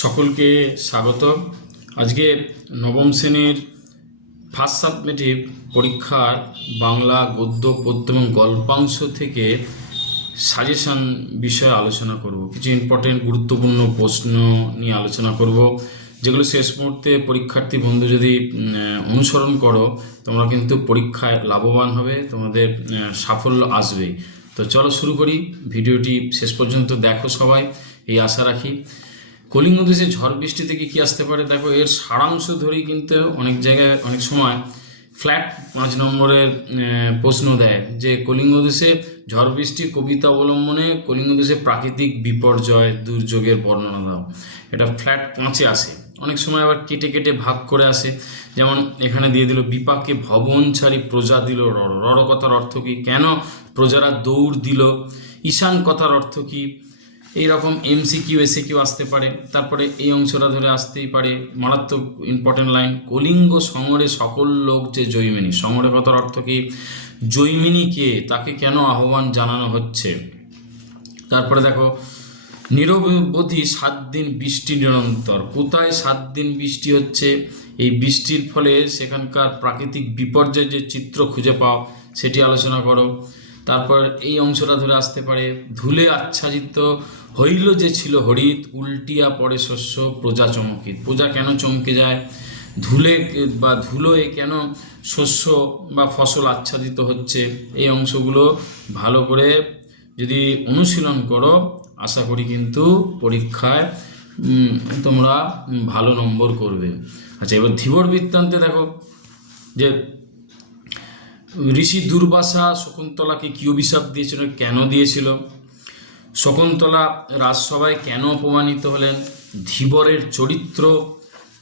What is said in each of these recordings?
সকলকে স্বাগত। আজকে নবম শ্রেণীর ফার্স্ট সাবমিটিভ পরীক্ষার বাংলা গদ্য পদ্য এবং গল্পাংশ থেকে সাজেশন বিষয়ে আলোচনা করব। কিছু ইম্পর্টেন্ট গুরুত্বপূর্ণ প্রশ্ন নিয়ে আলোচনা করব, যেগুলো শেষ মুহূর্তে পরীক্ষার্থী বন্ধু যদি অনুসরণ করো তোমরা কিন্তু পরীক্ষায় লাভবান হবে, তোমাদের সাফল্য আসবেই। তো চলো শুরু করি, ভিডিওটি শেষ পর্যন্ত দেখো সবাই, এই আশা রাখি। কলিঙ্গ দেশে ঝড় বৃষ্টি থেকে কী আসতে পারে, দেখো এর সারাংশ ধরেই কিন্তু অনেক জায়গায় অনেক সময় ফ্ল্যাট 5 নম্বরের প্রশ্ন দেয় যে কলিঙ্গ দেশে ঝড় বৃষ্টি কবিতা অবলম্বনে কলিঙ্গ দেশে প্রাকৃতিক বিপর্যয় দুর্যোগের বর্ণনা দাও। এটা ফ্ল্যাট 5-এ আসে। অনেক সময় আবার কেটে কেটে ভাগ করে আসে, যেমন এখানে দিয়ে দিল বিপাকে ভবন ছাড়ি প্রজা দিল রড়। রড় কথার অর্থ কী, কেন প্রজারা দৌড় দিল। ঈশান কথার অর্থ কী, এইরকম MCQ SAQ আসতে পারে। তারপরে এই অংশটা ধরে আসতেই পারে মারাত্মক ইম্পর্টেন্ট লাইন, কলিঙ্গ সমরে সকল লোক যে জৈমিনী। সমরে কথার অর্থ কি, জৈমিনী কে, তাকে কেন আহ্বান জানানো হচ্ছে। তারপরে দেখো নিরবধি 7 দিন বৃষ্টি নিরন্তর। কোথায় 7 দিন বৃষ্টি হচ্ছে, এই বৃষ্টির ফলে সেখানকার প্রাকৃতিক বিপর্যয়ের যে চিত্র খুঁজে পাও সেটি আলোচনা করো। তারপর এই অংশটা ধরে আসতে পারে ধুলে আচ্ছাদিত হইল যে ছিল হরিত, উল্টিয়া পড়ে শস্য প্রজা চমকিত। প্রজা কেন চমকে যায়, ধুলে বা ধুলোয় কেন শস্য বা ফসল আচ্ছাদিত হচ্ছে। এই অংশগুলো ভালো করে যদি অনুশীলন করো আশা করি কিন্তু পরীক্ষায় তোমরা ভালো নম্বর করবে। আচ্ছা, এবার ধীবর বৃত্তান্তে দেখো যে ঋষি দুর্বাসা শকুন্তলাকে কি অভিশাপ দিয়েছিল, কেন দিয়েছিল, শকুন্তলা রাজসভায় কেন অপমানিত হলেন, ধীবরের চরিত্র,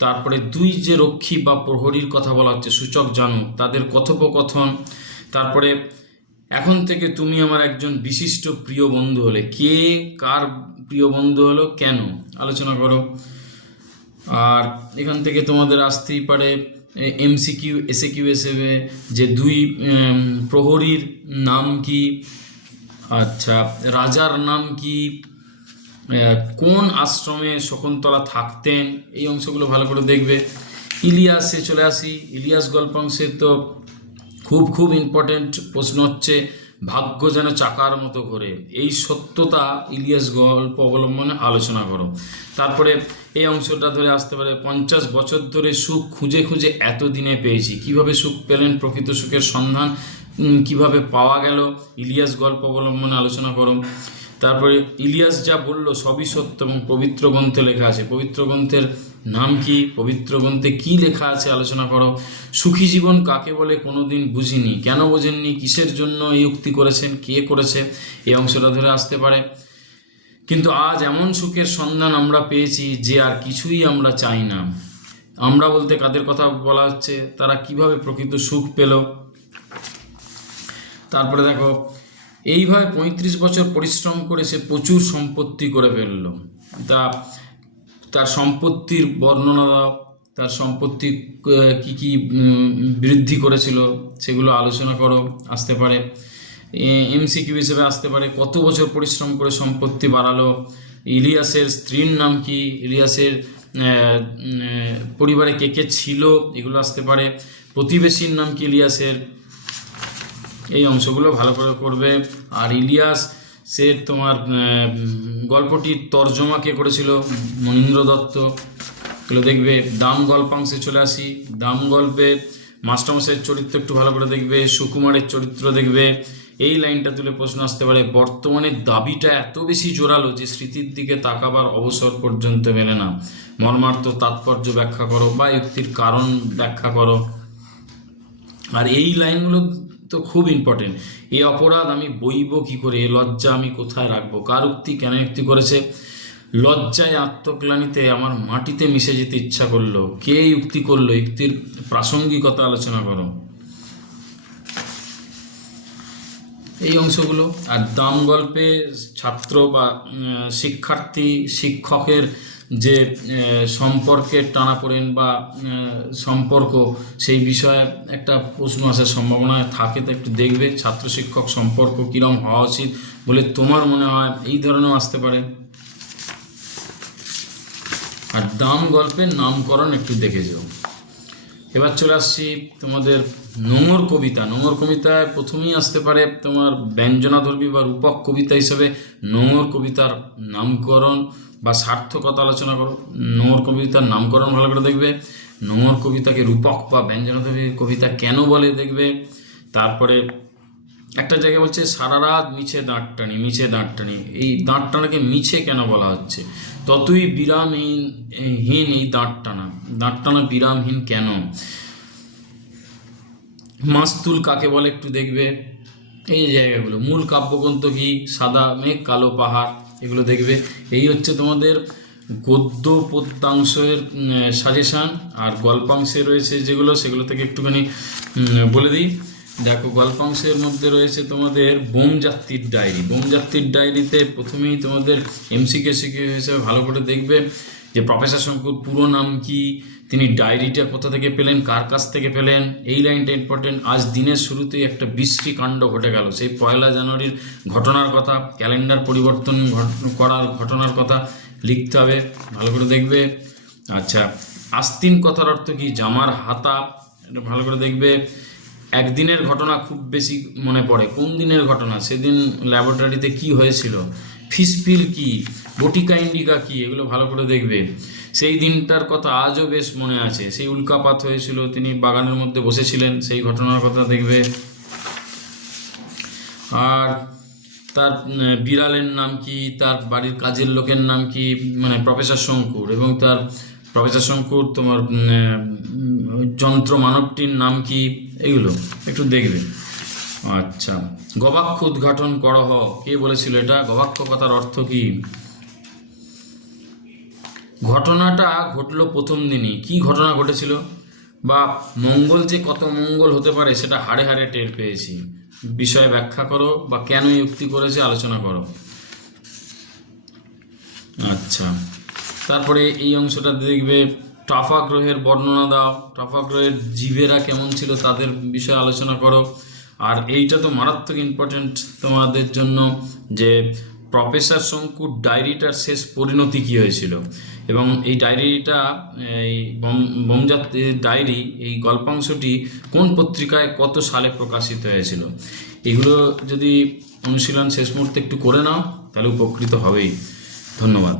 তারপরে 2 যে রক্ষী বা প্রহরীর কথা বলা হচ্ছে সূচক জানু, তাদের কথোপকথন, তারপরে এখন থেকে তুমি আমার একজন বিশিষ্ট প্রিয় বন্ধু হলে, কে কার প্রিয় বন্ধু হলো, কেন, আলোচনা করো। আর এখান থেকে তোমাদের আসতেই পারে MCQ SAQ হিসেবে যে 2 প্রহরীর নাম কি, আচ্ছা রাজার নাম কি, কোন আশ্রমে শকুন্তলা থাকতেন, এই অংশগুলো ভালো করে দেখবে। ইলিয়াসে চলে আসি, ইলিয়াস গল্পাংশে তো খুব ইম্পর্টেন্ট প্রশ্ন হচ্ছে ভাগ্য যেন চাকার মতো ঘোরে, এই সত্যতা ইলিয়াস গল্প অবলম্বনে আলোচনা করো। তারপরে এই অংশটা ধরে আসতে পারে 50 বছর ধরে সুখ খুঁজে খুঁজে এতদিনে পেয়েছি। কিভাবে সুখ পেলেন, প্রকৃত সুখের সন্ধান কিভাবে পাওয়া গেল, ইলিয়াস গল্প অবলম্বনে আলোচনা করো। তারপরে ইলিয়াস যা বলল সবই সত্য এবং পবিত্র গ্রন্থে লেখা আছে, পবিত্র গ্রন্থের নাম কি, পবিত্র গ্রন্থে কি লেখা আছে আলোচনা করো। সুখী জীবন কাকে বলে কোনোদিন বুঝিনি, কেন বোঝেননি, কিসের জন্য এই উক্তি করেছেন, কে করেছে, এই অংশটা ধরে আসতে পারে। কিন্তু আজ এমন সুখের সন্ধান আমরা পেয়েছি যে আর কিছুই আমরা চাই না। আমরা বলতে কাদের কথা বলা হচ্ছে, তারা কিভাবে প্রকৃত সুখ পেল। তারপরে দেখো এইভাবে 35 বছর পরিশ্রম করে সে প্রচুর সম্পত্তি করে ফেলল, তার সম্পত্তির বর্ণনা দাও, তার সম্পত্তি কি কি বৃদ্ধি করেছিল সেগুলো আলোচনা করো। আসতে পারে MCQ হিসেবে আসতে পারে কত বছর পরিশ্রম করে সম্পত্তি বাড়ালো, ইলিয়াসের স্ত্রীর নাম কি, ইলিয়াসের পরিবারে কে কে ছিল, এগুলো আসতে পারে। প্রতিবেশীর নাম কি ইলিয়াসের, এই অংশগুলো ভালো করে করবে। আর ইলিয়াস সে তোমার গল্পটির তর্জমা কে করেছিল, মনীন্দ্র দত্ত, এগুলো দেখবে। দাম গল্পাংশে চলে আসি, দাম গল্পে মাস্টারমশাইয়ের চরিত্র একটু ভালো করে দেখবে, সুকুমারের চরিত্র দেখবে। এই লাইনটা তুলে প্রশ্ন আসতে পারে বর্তমানে দাবিটা এত বেশি জোরালো যে স্মৃতির দিকে তাকাবার অবসর পর্যন্ত মেলে না, মর্মার্থ তাৎপর্য ব্যাখ্যা করো বা যুক্তির কারণ ব্যাখ্যা করো। আর এই লাইনগুলো তো খুব ইম্পর্টেন্ট। এই অপরাধ আমি বইব কি করে, এ লজ্জা আমি কোথায় রাখবো, কার উক্তি, কেন উক্তি করেছে, লজ্জায় আত্মগ্লানিতে আমার মাটিতে মিশে যেতে ইচ্ছা করলো, কে উক্তি করলো, উক্তির প্রাসঙ্গিকতা আলোচনা করো, এই অংশগুলো। আর দাম গল্পে ছাত্র বা শিক্ষার্থী শিক্ষকের যে সম্পর্কের টানাপোড়েন বা সম্পর্ক, সেই বিষয়ে একটা প্রশ্ন আসার সম্ভাবনা থাকে, তো একটু দেখবে ছাত্র শিক্ষক সম্পর্ক কীরকম হওয়া উচিত বলে তোমার মনে হয়, এই ধরনের আসতে পারে। আর দাম গল্পের নামকরণ একটু দেখে যাও। এবার চলে আসছি তোমাদের নোংর কবিতা। নোংর কবিতায় প্রথমেই আসতে পারে তোমার ব্যঞ্জনাধর্মী বা রূপক কবিতা হিসেবে নোংর কবিতার নামকরণ বা সার্থকতা আলোচনা করো। নোংর কবিতার নামকরণ ভালো করে দেখবে, নোংর কবিতাকে রূপক বা ব্যঞ্জনাধর্মী কবিতা কেন বলে দেখবে। তারপরে একটা জায়গায় বলছে সারা রাত মিছে দাঁড় টানি, মিছে দাঁড় টানি, এই দাঁড় টানাকে মিছে কেন বলা হচ্ছে? ততই বিরামহীন এই দাঁড় টানা, দাঁড় টানা বিরামহীন কেন? মাস্তুল কাকে বলে একটু দেখবে। এই জায়গাগুলো মূল কাব্যগ্রন্থ কি, সাদা মেঘ কালো পাহাড়, এগুলো দেখবে। এই হচ্ছে তোমাদের গদ্য পদ্যাংশের সাজেশান। আর গল্পাংশে রয়েছে যেগুলো, সেগুলো থেকে একটুখানি বলে দিই। দেখো, গল্পাংশের মধ্যে রয়েছে তোমাদের বোমযাত্রীর ডায়েরি। বোমযাত্রীর ডায়েরিতে প্রথমেই তোমাদের এমসিকিউ হিসেবে ভালো করে দেখবে যে প্রফেসর শঙ্কুর পুরো নাম কি, তিনি ডায়েরিটা কোথা থেকে পেলেন, কার কাছ থেকে পেলেন। এই লাইনটা ইম্পর্টেন্ট। আজ দিনের শুরুতেই একটা বিশ্রী কাণ্ড ঘটে গেল। সেই 1 জানুয়ারির ঘটনার কথা, ক্যালেন্ডার পরিবর্তন করার ঘটনার কথা লিখতে হবে, ভালো করে দেখবে। আচ্ছা, আস্তিন কথার অর্থ কি? জামার হাতা, এটা ভালো করে দেখবে। একদিনের ঘটনা খুব বেশি মনে পড়ে, কোন দিনের ঘটনা? সেদিন ল্যাবরেটরিতে কি হয়েছিল। ফিসপিল কি, বটিকা ইন্ডিকা কি, এগুলো ভালো করে দেখবে। সেই দিনটার কথা আজও বেশ মনে আছে, সেই উল্কাপাত হয়েছিল, তিনি বাগানের মধ্যে বসেছিলেন, সেই ঘটনার কথা দেখবে। আর তার বিড়ালের নাম কি, তার বাড়ির কাজের লোকের নাম কি, মানে প্রফেসর শঙ্কুর, এবং তার প্রফেসর শঙ্কুর তোমার যন্ত্র মানবটির নাম কি, এগুলো একটু দেখবে। আচ্ছা, গবাক্ষ উদ্ঘাটন করহ, কে বলেছিল এটা? গবাক্ষ কথার অর্থ কি? ঘটনাটা ঘটলো প্রথম দিনই, কি ঘটনা ঘটেছিল? বা মঙ্গল যে কত মঙ্গল হতে পারে সেটা হাড়ে হাড়ে টের পেয়েছি, বিষয়ে ব্যাখ্যা করো বা কেন যুক্তি করেছে আলোচনা করো। আচ্ছা, তারপরে এই অংশটা দেখবে, টাফা গ্রহের বর্ণনা দাও, টাফা গ্রহের জীবেরা কেমন ছিল তাদের বিষয়ে আলোচনা করো। আর এইটা তো মারাত্মক ইম্পর্টেন্ট তোমাদের জন্য, যে প্রফেসর শঙ্কুর ডায়েরিটার শেষ পরিণতি কী হয়েছিল, এবং এই ডায়েরিটা, এই বোমযাত্রীর ডায়েরি, এই গল্পাংশটি কোন পত্রিকায় কত সালে প্রকাশিত হয়েছিল। এগুলো যদি অনুশীলন শেষ মুহূর্তে একটু করে নাও তাহলে উপকৃত হবেই। ধন্যবাদ।